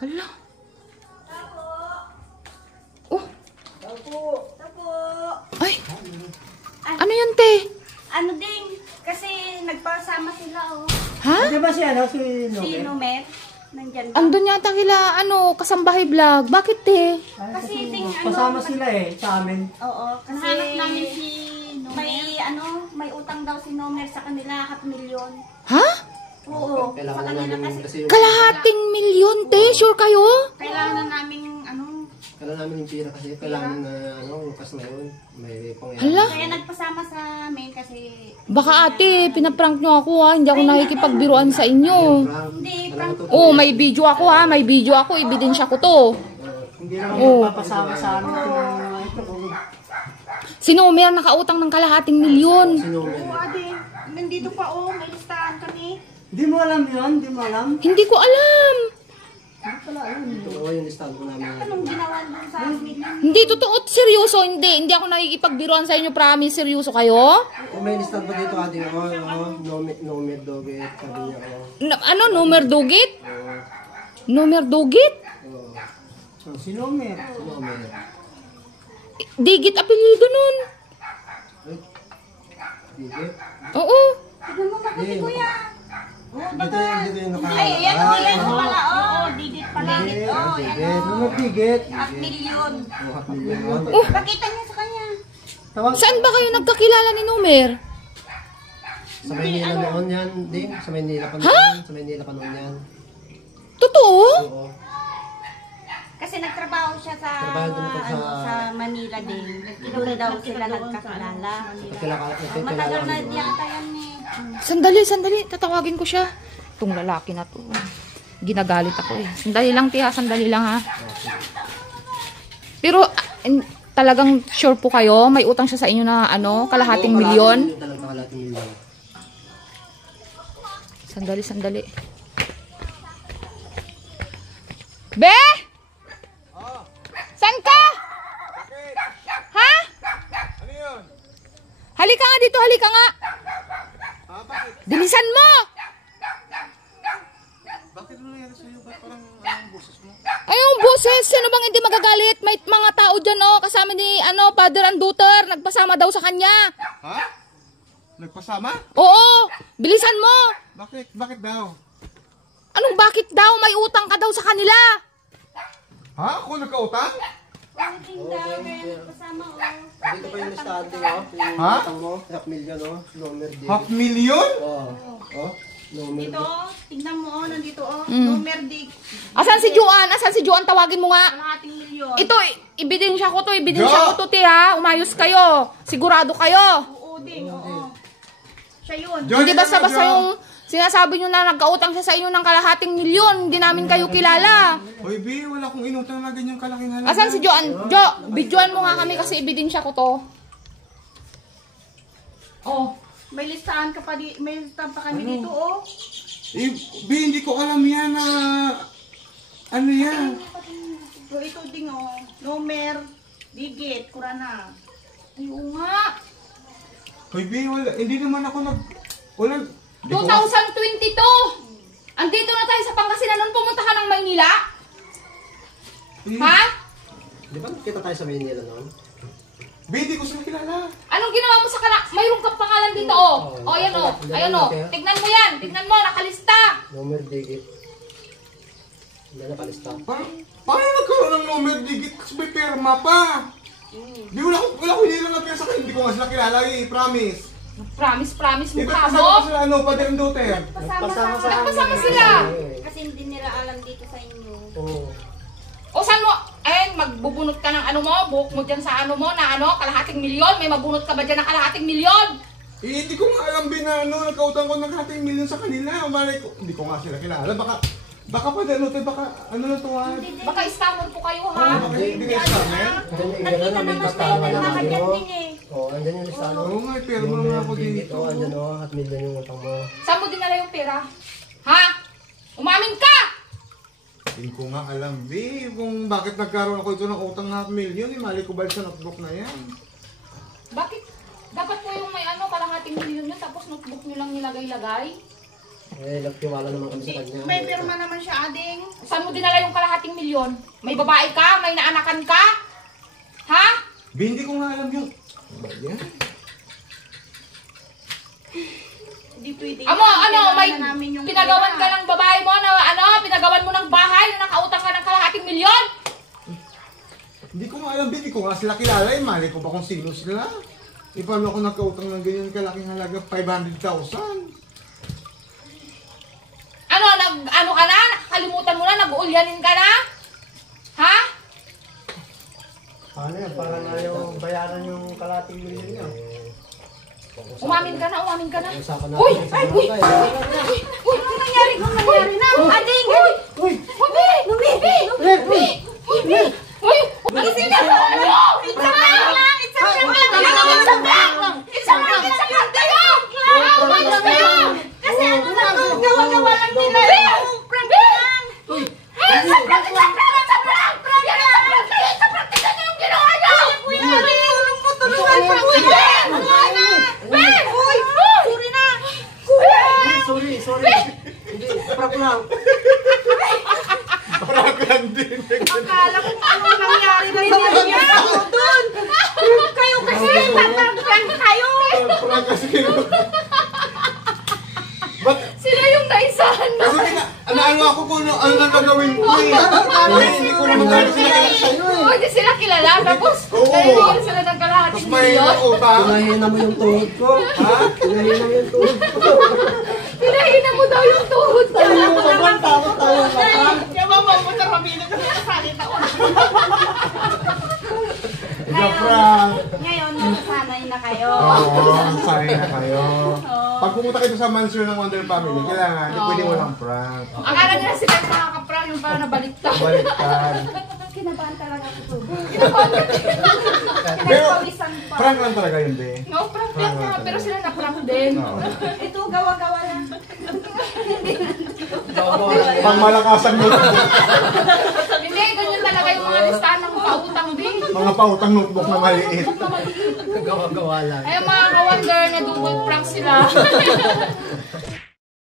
Hala. Oh. Tapo. Ay. Ano yun, te? Ano din, kasi nagpasama sila, oh. Ha? Di ba si ano, si Si Nomer? Nomer, nandyan ba? Andun yata kila, kasambahay vlog. Bakit, te? Kasi ting Pasama sila sa amin. Oo, kasi Hanap namin si Nomer. may utang daw si Nomer sa kanila, 500,000. Ha? Oo, sa kanila kasi. Kalahating milyon, te? Sure kayo? Kailangan na namin, Kailangan namin yung pira kasi kailangan na lukas ngayon. May pangyayari. Hala. Kaya nagpasama sa amin kasi Baka ate, pinaprank nyo ako ha. Hindi ako nakikipagbiruan sa inyo. hindi, prank. Oh, may video ako ha. May video ako. Ebidensya ko to. Hindi naman Oh. magpapasama sa amin. Ito, Si Nomer nakautang ng kalahating milyon. Sino oo ate, nandito pa oh, may listahan kami. Hindi mo alam yun? Hindi mo alam? Hindi ko alam. Oo, yung listahan ko namin. Anong ginawa doon sa amin? Hindi, totoo. Seryoso. Hindi ako nakikipagbiruan sa inyo. Promise. Seryoso kayo? Kung may listahan pa dito ating no med doget, sabi niya Nomer Dugit? Oo. Nomer Dugit? Oo. Si Nomer. No med. Digit apelido nun. Digit. Oo. Tignan mo mabuti, kuya. Dito yung naka. Ay, yan pala, oh. Digit pala. Digit. Oh, Digit. yan, Nomer Digit. 500,000. Buhat milyon. Pakita niya sa kanya. Tawag. Saan ba kayo nagkakilala ni Nomer? Sa Maynila noon yan, ding. Sa Maynila pa noon. Sa Maynila pa noon yan. Totoo? Oo. Kasi nagtrabaho siya sa Trabaho doon po sa Manila din. Doon daw sila nagkakilala. Matagal na yata yan eh. Sandali. Tatawagin ko siya. Itong lalaki na to. Ginagalit ako eh. Sandali lang, tiha. Sandali lang ha. Pero talagang sure po kayo? May utang siya sa inyo na kalahating milyon? Yung talagang kalahating milyon. Sandali. Be! San ka? Ha? Ano yun? Halika nga dito, halika nga. Bakit? Bilisan mo! Bakit ano nangyari sa'yo? Ba't parang ang boses mo? Ay, yung boses, sino bang hindi magagalit? May mga tao dyan, kasama ni, Father and daughter, nagpasama daw sa kanya. Ha? Nagpasama? Oo, bilisan mo. Bakit? Bakit daw? Anong bakit daw? May utang ka daw sa kanila. Ha? Ako nagkautang? Ulitin daw, kaya nagpasama oh. Dito pa yung listahan din, oh. Yung Ha? utang mo, 500,000, oh. Nomer Digit. 500,000? Oo. Oh. Nomer Dito Digit. oh, tignan mo oh, nandito oh, Mm. Nomer Dig, Asan si Juan? Tawagin mo nga. kalahating milyon. Ito, ebidensya ko to, te, ha? Umayos kayo. Sigurado kayo. Oo ding, oo. Siya yun. Hindi basta-basta yung sinasabi nyo na nagkautang siya sa inyo ng kalahating milyon. Hindi namin kayo kilala. Hoy, B, wala akong inutang na ganyang kalaking halaga. Asan si Joan? Videoan mo nga kami kasi ebidensya ko to. Oh. May listahan ka pa may listahan pa kami dito oh. Eh, B, hindi ko alam yan na... Ano yan? So ito ding oh, Nomer Digit, Kurana. Ay, oo nga. Hoy, B, wala. Hindi naman ako nag... Wala... 2022! Andito na tayo sa Pangasinan. Noon pumunta ka ng Maynila? Ha? Di ba kita tayo sa Maynila noon? B, hindi ko sila kilala. Anong ginawa mo sa mayroong kang pangalan dito, oh. Oh, yan, oh. Ayan, oh. Tignan mo yan. Tignan mo, nakalista. Nomer Digit. Hindi na palista. Paano nagkaroon ng Nomer Digit? Kasi may perma pa. Di, wala ko hinilang na sa akin. Hindi ko nga sila kilala eh, promise. Promise Di mukha ba mo. kasama ko sila, Father and daughter? Nagpasama sila. Kasi hindi nila alam dito sa inyo. Oo. O saan mo? Magbubunot ka ng buhok mo dyan sa kalahating milyon. May mabunot ka ba dyan ng kalahating milyon? Eh, hindi ko nga alam nagkautang ko ng kalahating milyon sa kanila. Umalay ko, hindi ko nga sila kilala. Baka pa din, baka ano na to ha? Baka scammer po kayo, ha? Baka hindi kayo sa amin? Andyan yung may listahan na namin, oh. Oo, andyan yung listahan. Oo nga, pero mo naman ako Digit, dito. oh. Andyan, oh. 500,000 yung utang mo. Saan mo dinala yung pera? Ha? Umamin ka! Hindi ko nga alam, B, kung bakit nagkaroon ako ito ng utang na 500,000. Mali ko ba sa notebook na yan? Bakit? Dapat po yung may kalahating milyon nyo, tapos notebook nyo lang nilagay-lagay. Eh, nagtiwala naman kami sa kanya. May pirma naman siya, ading. Saan mo dinala yung kalahating milyon? May babae ka? May naanakan ka? Ha? Hindi ko nga alam yun. Ba yan? Hindi pwede. May Kailangan namin yung pinagawan ka pera. ng babae mo na pinagawan mo ng bahay na nakautang ka ng kalahating milyon? Hindi ko nga alam, hindi ko nga sila kilala. Mali ko ba kung sino sila? Paano ako nagkautang ng ganyan kalaking halaga? 500,000. Ano ka na? Nakalimutan mo na? Nag-uulyanin ka na? Ha? Ano yan? Parang ayaw bayaran yung kalating milyon niya. Umamin ka na. Usapan natin Uy! sa Ay! barangay. Uy! Ano nangyari? Ano nangyari na? Ading! Uy! Uy! Uy! Uy! Alisin niyo! It's a prank! It's a prank! It's a prank kayo! Umayos kayo! Kasi ano na to, gawa-gawa lang nila. Prank lang. It's a prank! It's a prank! It's a prank! Yan ang prank kayo! It's a prank! Tignan niyo yung ginawa niyo! Kuya, tulong mo, tulungan pa. Kuya, tulungan na. Uy, sorry na. Sorry. Hindi, prank lang. Parang lang din. Akala ko anong nangyari na niya doon. Kayo kasi, prank kayo. Parang kasi Ba't? Sila yung naisahan na. Kasi ano ako kung ano nang gagawin ko eh. Hindi ko naman gano'n sila kilala. Hindi sila kilala. Tapos, Oo. naiingan sila ng Tapos kalahating may milyon. utang. Pinahina mo yung tuhod ko. Ha? Pinahina mo yung tuhod ko. Pinahina mo daw yung tuhod ko. Yung mama mo sa pamilya ko sa salita ko. Ika-prank. Ngayon, nasasanay na kayo. Oo, sorry na kayo. Pag pumunta kayo sa mansion ng Wonder Family, kailangan, hindi pwede walang prank. Akala nila sila yung makakaprank yung parang nabaliktad. Baliktad. Kinabahan talaga ako. Pero, Pinapawisan pa. prank lang talaga yun, be. No, prank lang nga. Pero sila na-prank din. Oo. Ito, gawa-gawa lang. Pang malakasan mo. Hindi, ganyan talaga yung mga listahan ng pautang din. Mga pautang notebook na maliit. Gawa-gawa lang. Ay, mga ka-wonder na double prank sila.